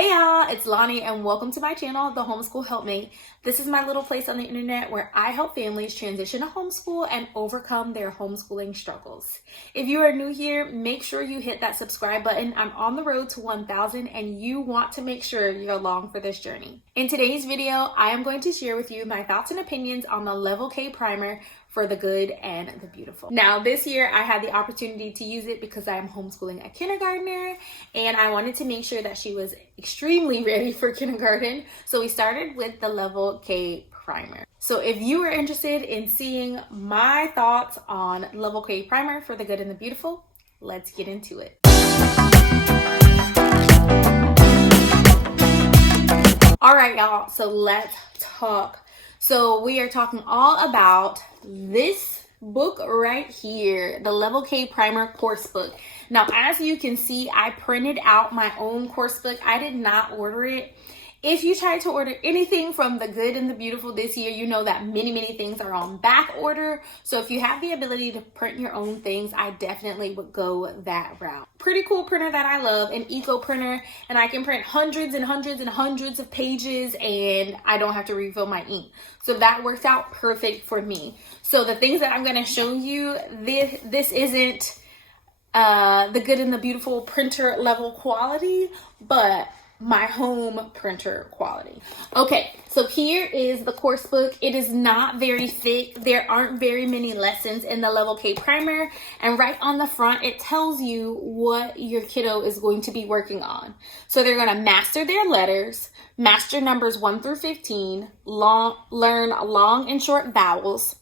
Hey y'all, it's Lonnie and welcome to my channel, The Homeschool Helpmate. This is my little place on the internet where I help families transition to homeschool and overcome their homeschooling struggles. If you are new here, make sure you hit that subscribe button. I'm on the road to 1,000 and you want to make sure you're along for this journey. In today's video, I am going to share with you my thoughts and opinions on the Level K Primer for the good and the beautiful. Now, this year I had the opportunity to use it because I am homeschooling a kindergartner and I wanted to make sure that she was extremely ready for kindergarten. So we started with the Level K Primer. So if you are interested in seeing my thoughts on Level K Primer for the good and the beautiful, let's get into it. All right, y'all, so let's talk. So we are talking all about this book right here, the Level K Primer course book. Now, as you can see, I printed out my own course book. I did not order it. If you try to order anything from the good and the beautiful this year, you know that many things are on back order. So if you have the ability to print your own things, I definitely would go that route. Pretty cool printer that I love, an eco printer, and I can print hundreds and hundreds and hundreds of pages and I don't have to refill my ink. So that works out perfect for me. So the things that I'm going to show you, this isn't the good and the beautiful printer level quality, but my home printer quality. Okay, so here is the course book. It is not very thick. There aren't very many lessons in the Level K Primer, and right on the front it tells you what your kiddo is going to be working on. So they're going to master their letters, master numbers 1 through 15, learn long and short vowels,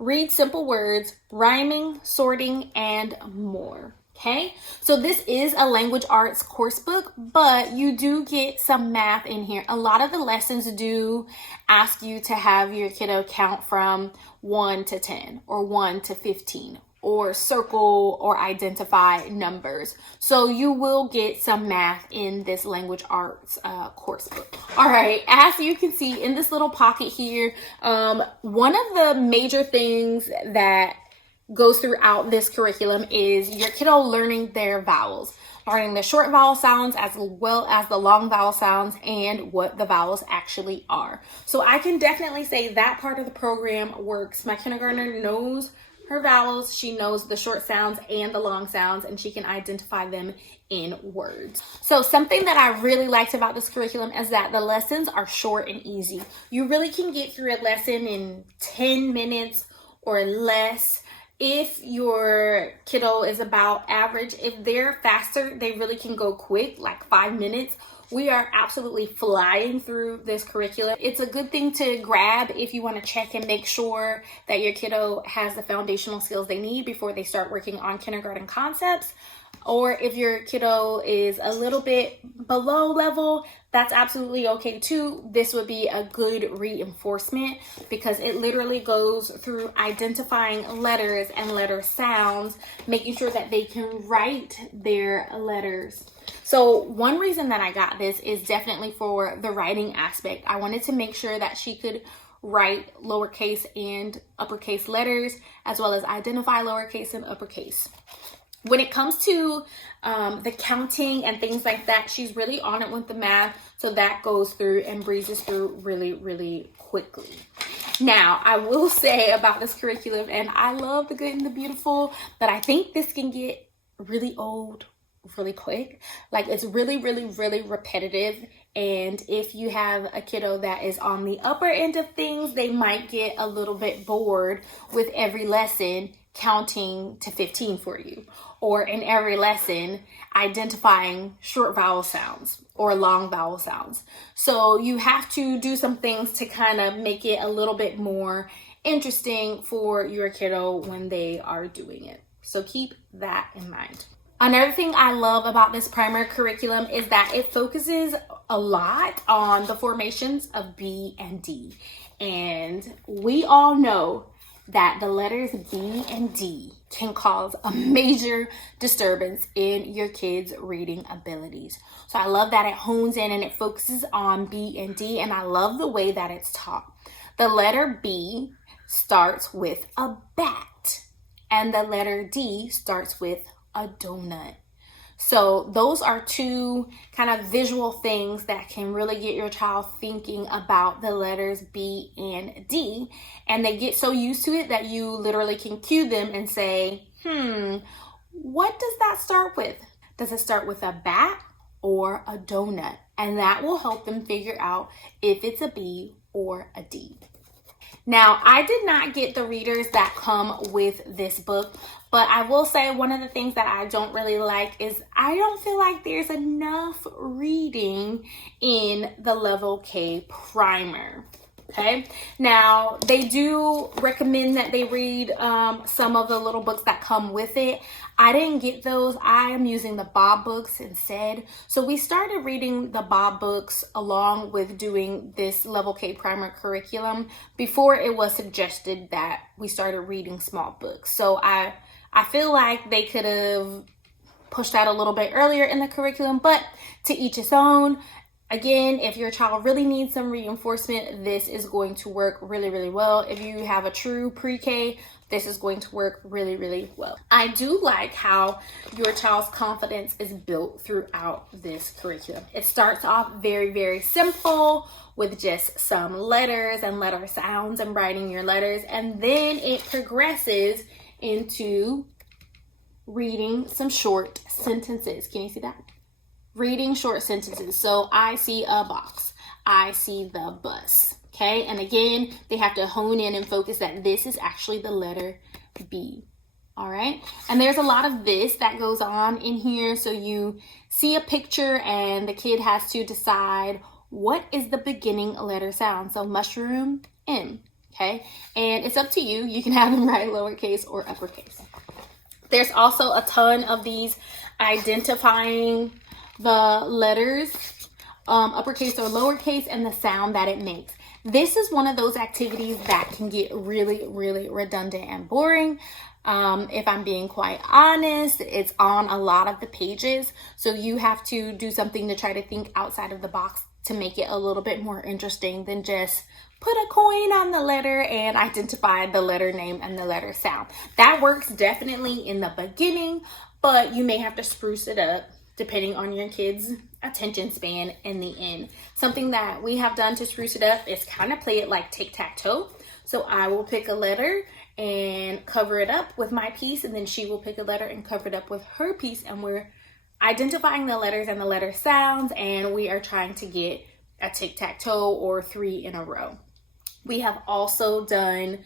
read simple words, rhyming, sorting, and more. Okay, so this is a language arts course book, but you do get some math in here. A lot of the lessons do ask you to have your kiddo count from 1 to 10 or 1 to 15 or circle or identify numbers. So you will get some math in this language arts course book. All right, as you can see in this little pocket here, one of the major things that goes throughout this curriculum is your kiddo learning their vowels, learning the short vowel sounds as well as the long vowel sounds and what the vowels actually are. So I can definitely say that part of the program works. My kindergartner knows her vowels, she knows the short sounds and the long sounds, and she can identify them in words. So something that I really liked about this curriculum is that the lessons are short and easy. You really can get through a lesson in 10 minutes or less. If your kiddo is about average, if they're faster, they really can go quick, like 5 minutes. We are absolutely flying through this curriculum. It's a good thing to grab if you want to check and make sure that your kiddo has the foundational skills they need before they start working on kindergarten concepts. Or if your kiddo is a little bit below level, that's absolutely okay too. This would be a good reinforcement because it literally goes through identifying letters and letter sounds, making sure that they can write their letters. So one reason that I got this is definitely for the writing aspect. I wanted to make sure that she could write lowercase and uppercase letters, as well as identify lowercase and uppercase. When it comes to the counting and things like that, she's really on it with the math. So that goes through and breezes through really quickly. Now, I will say about this curriculum, and I love the good and the beautiful, but I think this can get really old really quick. Like, it's really repetitive. And if you have a kiddo that is on the upper end of things, they might get a little bit bored with every lesson counting to 15 for you, or in every lesson identifying short vowel sounds or long vowel sounds. So you have to do some things to kind of make it a little bit more interesting for your kiddo when they are doing it. So keep that in mind. Another thing I love about this primer curriculum is that it focuses a lot on the formations of B and D. And we all know that the letters B and D can cause a major disturbance in your kids' reading abilities. So I love that it hones in and it focuses on B and D, and I love the way that it's taught. The letter B starts with a bat, and the letter D starts with a donut. So those are two kind of visual things that can really get your child thinking about the letters B and D. And they get so used to it that you literally can cue them and say, what does that start with? Does it start with a bat or a donut? And that will help them figure out if it's a B or a D. Now, I did not get the readers that come with this book, but I will say one of the things that I don't really like is I don't feel like there's enough reading in the Level K primer. Okay, now they do recommend that they read some of the little books that come with it. I didn't get those. I am using the Bob books instead. So we started reading the Bob books along with doing this Level K primer curriculum before it was suggested that we started reading small books. So I feel like they could have pushed that a little bit earlier in the curriculum, but to each his own. Again, if your child really needs some reinforcement, this is going to work really, really well. If you have a true pre-K, this is going to work really, really well. I do like how your child's confidence is built throughout this curriculum. It starts off very, very simple with just some letters and letter sounds and writing your letters. And then it progresses into reading some short sentences. Can you see that? Reading short sentences. So I see a box. I see the bus. Okay. And again, they have to hone in and focus that this is actually the letter B. All right. And there's a lot of this that goes on in here. So you see a picture and the kid has to decide what is the beginning letter sound. So mushroom, M. Okay. And it's up to you. You can have them write lowercase or uppercase. There's also a ton of these identifying the letters, uppercase or lowercase, and the sound that it makes. This is one of those activities that can get really, really redundant and boring. If I'm being quite honest, it's on a lot of the pages. So you have to do something to try to think outside of the box to make it a little bit more interesting than just put a coin on the letter and identify the letter name and the letter sound. That works definitely in the beginning, but you may have to spruce it up depending on your kids' attention span in the end. Something that we have done to spruce it up is kind of play it like tic-tac-toe. So I will pick a letter and cover it up with my piece, and then she will pick a letter and cover it up with her piece, and we're identifying the letters and the letter sounds, and we are trying to get a tic-tac-toe or 3 in a row. We have also done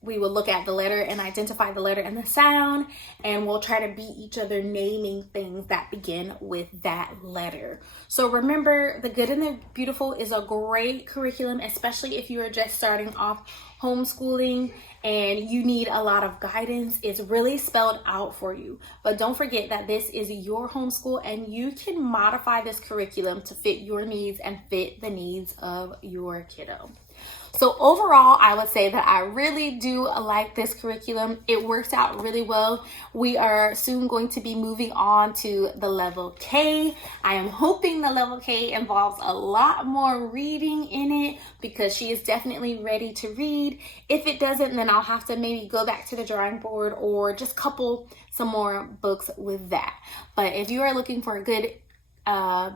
we will look at the letter and identify the letter and the sound, and we'll try to beat each other naming things that begin with that letter. So remember, The Good and the Beautiful is a great curriculum, especially if you are just starting off homeschooling and you need a lot of guidance. It's really spelled out for you. But don't forget that this is your homeschool and you can modify this curriculum to fit your needs and fit the needs of your kiddo. So overall, I would say that I really do like this curriculum. It works out really well. We are soon going to be moving on to the Level K. I am hoping the Level K involves a lot more reading in it because she is definitely ready to read. If it doesn't, then I'll have to maybe go back to the drawing board or just couple some more books with that. But if you are looking for a good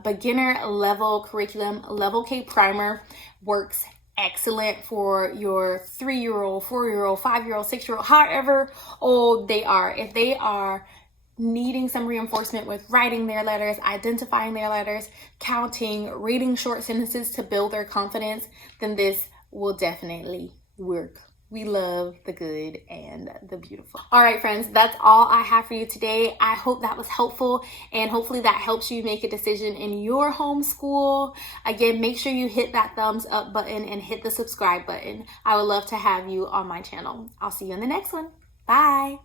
beginner level curriculum, Level K Primer works excellent for your 3-year-old, 4-year-old, 5-year-old, 6-year-old, however old they are. If they are needing some reinforcement with writing their letters, identifying their letters, counting, reading short sentences to build their confidence, then this will definitely work. We love the good and the beautiful. All right, friends, that's all I have for you today. I hope that was helpful, and hopefully that helps you make a decision in your homeschool. Again, make sure you hit that thumbs up button and hit the subscribe button. I would love to have you on my channel. I'll see you in the next one. Bye.